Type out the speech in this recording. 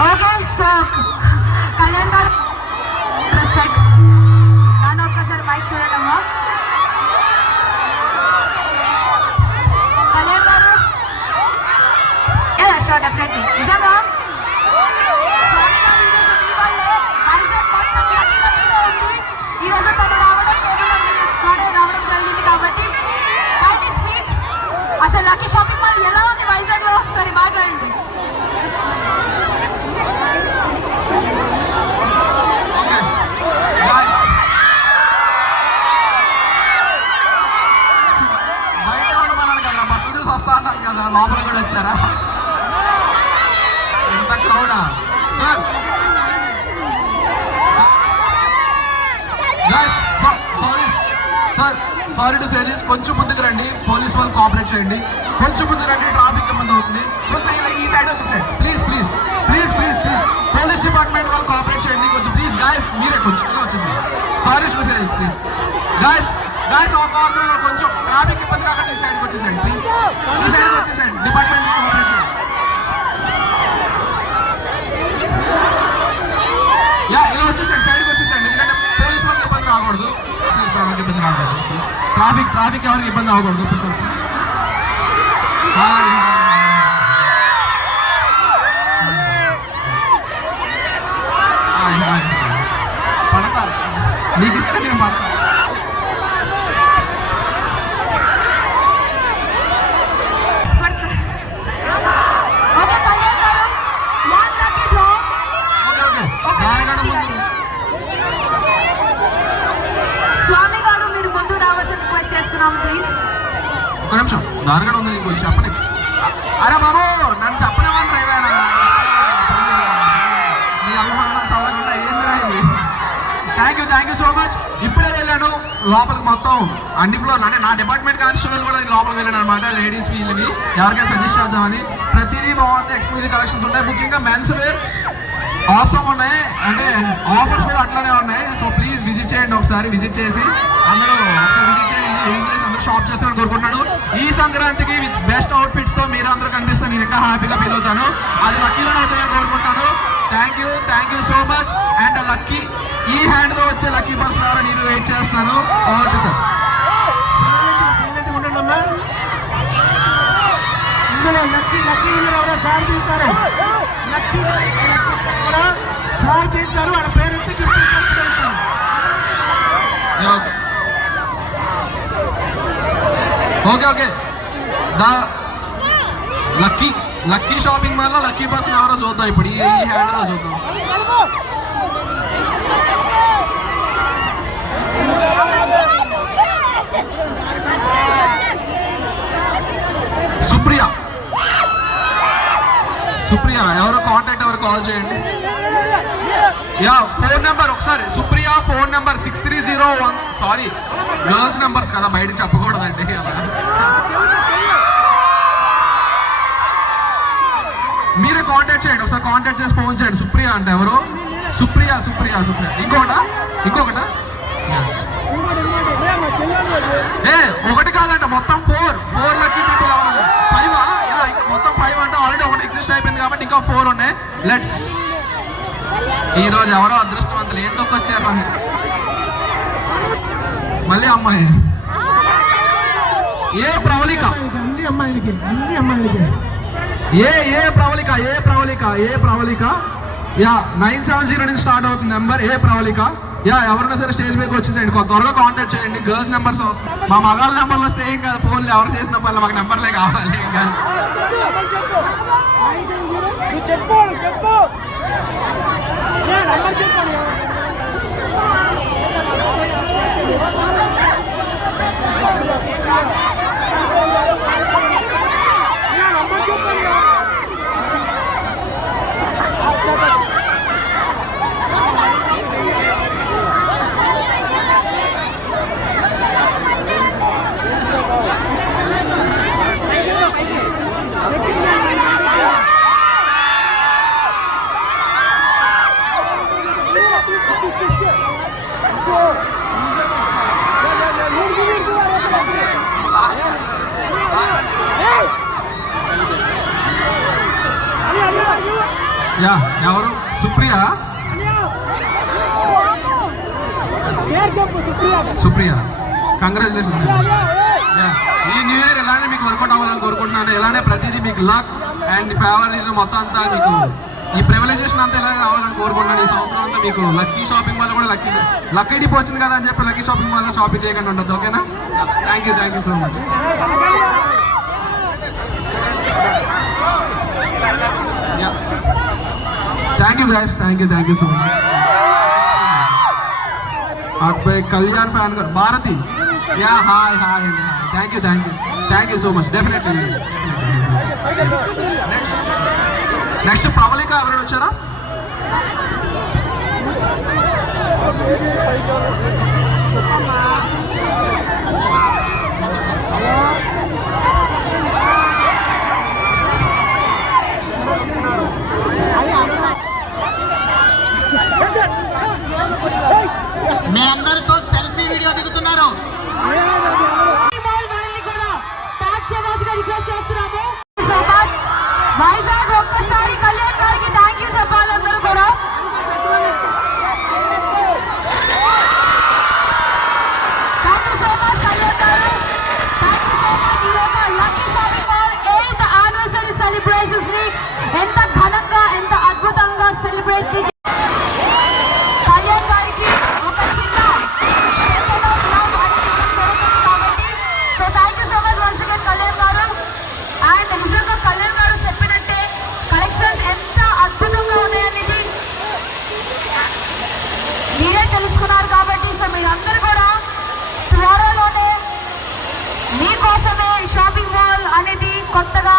Okay so Kalyan గారు check నన్ను ఒక్కసారి మైక్ చూడటమ్మా కళ్యాణ్ గారు షూర్ డెఫినెట్లీ నిజంగా స్వామి గారు ఈరోజు తను రావడం కేవలం వాడే రావడం జరిగింది కాబట్టి అసలు లక్కీ షాపింగ్ మాల్ ఎలా ఉంది వైజాగ్లో సరే మాట్లాడండి వచ్చారా? ఎంత క్రౌడా sir. Sorry. Sir sorry to say this కొంచెం ముందుకు రండి. పోలీస్ వాళ్ళు కోఆపరేట్ చేయండి. కొంచెం ముందు రండి. ట్రాఫిక్ ఇబ్బంది అవుతుంది. కొంచెం ఇలా ఈ సైడ్ వచ్చేసాడు please please please please please police department వాళ్ళు కోఆపరేట్ చేయండి. కొంచెం ప్లీజ్ గాయస్ మీరే కొంచెం ఇలా sorry to say this please guys guys ఆ కార్నర్ కొంచెం ట్రాఫిక్ ఇబ్బంది కాకుండా. ఈ సైడ్కి వచ్చేసాడు ప్లీజ్ ఈ సైడ్కి వచ్చేసాడు డిపార్ట్మెంట్ యా ఇలా వచ్చేసండి సైడ్కి వచ్చేసాయండి. ఎందుకంటే పోలీసు వాళ్ళకి ఇబ్బంది రాకూడదు వాళ్ళకి ఇబ్బంది రాకూడదు ప్లీజ్ ట్రాఫిక్ ట్రాఫిక్ ఎవరికి ఇబ్బంది రాకూడదు ప్లీజ్ పడతారు. నీకు ఇస్తే నేను పడతాను ఓకే కళ్యాణ్ గారు one lucky draw okay okay దానికన్నా ముందు స్వామి గారు మీరు ముందు రావాల్సిన రిక్వెస్ట్ చేస్తున్నాం ప్లీజ్ ఒక నిమిషం ఉంది నీకు చెప్పని. అరే బాబు నన్ను చెప్పనివ్వండి ఏదైనా మీ అభిమానం ఏంది thank you thank you so much ఇప్పుడే వెళ్ళాను. లోపలికి మొత్తం అన్ని ఫ్లోర్ అంటే నా డిపార్ట్మెంట్ కానిస్టేబుల్ కూడా నేను లోపలికి వెళ్ళాను అనమాట లేడీస్ వీళ్ళని. ఎవరికైనా సజెస్ట్ చేద్దామని. ప్రతిదీ బాగుంది ఎక్స్క్లూజివ్ కలెక్షన్స్ ఉన్నాయి. ముఖ్యంగా మెన్స్ వేర్ అవసరం ఉన్నాయి. అంటే ఆఫర్స్ కూడా అట్లానే ఉన్నాయి. సో ప్లీజ్ విజిట్ చేయండి ఒకసారి విజిట్ చేసి. అందరూ ఒకసారి విజిట్ చేయండి. విజిట్ చేసి అందరూ షాప్ చేస్తాను కోరుకుంటున్నాను ఈ సంక్రాంతికి విత్ బెస్ట్ అవుట్ఫిట్స్తో మీరు అందరూ కనిపిస్తే నేను ఇంకా హ్యాపీగా ఫీల్ అవుతాను. అది లక్కీలో అవుతాయని కోరుకుంటాను. Thank you thank you so much and lucky ఈ హ్యాండ్తో వచ్చే లక్కీ పర్సన్ ద్వారా నేను వెయిట్ చేస్తాను. Okay sir. ఇందులో లక్కీ లక్కీ విన్నర్ ఎవరో సార్ తీస్తారు? లక్కీ కూడా సార్ తీస్తారు. Okay okay the lucky lucky shopping మాల్లో లక్కీ పర్సన్ ఎవరో చూద్దాం ఇప్పుడు ఈ ఈ హ్యాండ్తో చూద్దాం సుప్రియ సుప్రియ ఎవరో కాంటాక్ట్ ఎవరు కాల్ చేయండి. యా ఫోన్ నెంబర్ ఒకసారి. Supriya phone number six three zero one sorry girls numbers కదా బయట చెప్పకూడదండి. అలా మీరే కాంటాక్ట్ చేయండి ఒకసారి కాంటాక్ట్ చేసి ఫోన్ చేయండి. సుప్రియ అంటే ఎవరు? సుప్రియ సుప్రియ సుప్రియ. ఇంకొకట? ఇంకొకట? ఏ ఒకటి కాదంట మొత్తం ఫోర్ ఫోర్ లక్కీ కాబట్టి ఇంకా ఫోర్ ఉన్నాయి. లెట్స్ ఈ రోజు ఎవరో అదృష్టవంతులు ఏం తొక్కొచ్చారు? మళ్ళీ అమ్మాయి. ఏ ప్రవళిక? అన్ని అమ్మాయిలకి అన్ని అమ్మాయిలకి. ఏ ఏ ప్రవళిక ఏ ప్రవళిక ఏ Pravalika? Yeah nine seven zero నుంచి స్టార్ట్ అవుతుంది నెంబర్ ఏ ప్రవళిక? యా ఎవరైనా సరే స్టేజ్ మీదకి వచ్చేసేయండి. కొంత త్వరగా కాంటాక్ట్ చేయండి. గర్ల్స్ నెంబర్స్ వస్తాయి. మా మగాళ్ళ నెంబర్లు వస్తే ఏం కాదు ఫోన్లు ఎవరు చేసిన పనులు మాకు నెంబర్లే కావాలి ఏం కాదు. యా ఎవరు? సుప్రియ? సుప్రియ. కంగ్రాచులేషన్స్ ఈ న్యూ ఇయర్ ఎలానే మీకు వర్కౌట్ అవ్వాలని కోరుకుంటున్నాను ఎలానే ప్రతిదీ మీకు లక్ అండ్ ఫేవరిజం మొత్తం అంతా మీకు ఈ ప్రివిలైజేషన్ అంతా ఎలా కావాలని కోరుకుంటున్నాను ఈ సంవత్సరం అంతా మీకు లక్కీ షాపింగ్ వల్ల కూడా లక్కీ లక్కీ డిప్ వచ్చింది కదా అని చెప్పి లక్కీ షాపింగ్ వల్ల షాపింగ్ చేయకుండా ఉండదు ఓకేనా thank you thank you so much thank you guys thank you thank you so much అక్బై Kalyan fan Bharati yeah hi hi అండి thank you thank you thank you so much definitely next next Pravalika ఎవరైనా వచ్చారా? మీ కొత్తగా